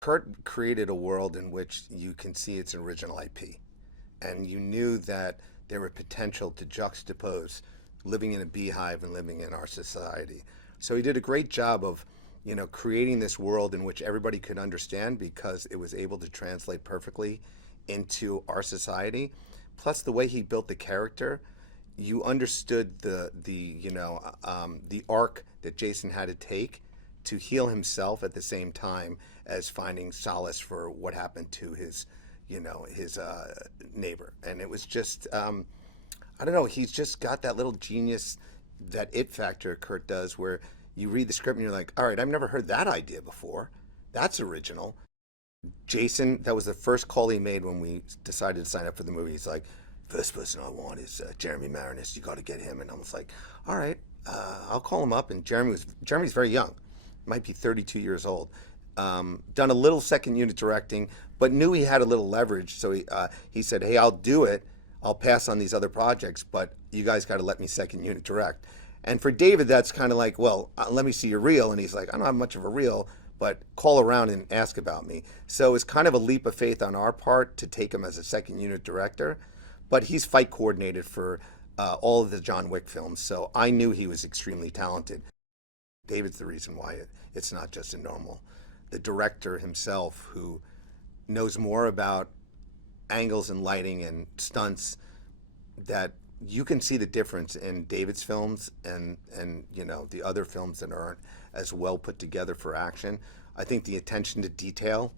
Kurt created a world in which you can see its original IP, and you knew that there were potential to juxtapose living in a beehive and living in our society. So he did a great job of, creating this world in which everybody could understand because it was able to translate perfectly into our society. Plus, the way he built the character, you understood the arc that Jason had to take to heal himself at the same time as finding solace for what happened to his neighbor. And it was just I don't know. He's just got that little genius, that it factor Kurt does, where you read the script and you're like, all right, I've never heard that idea before. That's original. Jason, that was the first call he made when we decided to sign up for the movie. He's like, first person I want is Jeremy Marinus. You got to get him. And I was like, all right, I'll call him up. And Jeremy's very young, might be 32 years old. Done a little second unit directing, but knew he had a little leverage. So he said, hey, I'll do it. I'll pass on these other projects, but you guys got to let me second unit direct. And for David, that's kind of like, well, let me see your reel. And he's like, I don't have much of a reel, but call around and ask about me. So it's kind of a leap of faith on our part to take him as a second unit director. But he's fight coordinated for all of the John Wick films. So I knew he was extremely talented. David's the reason why it's not just a normal. The director himself, who knows more about angles and lighting and stunts, that you can see the difference in David's films and the other films that aren't as well put together for action. I think the attention to detail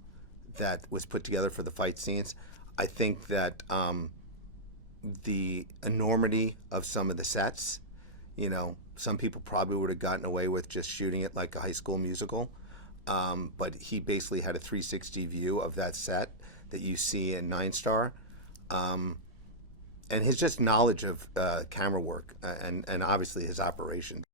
that was put together for the fight scenes. I think that the enormity of some of the sets. Some people probably would have gotten away with just shooting it like a High School Musical, but he basically had a 360 view of that set that you see in Nine Star. And his just knowledge of camera work and obviously his operation.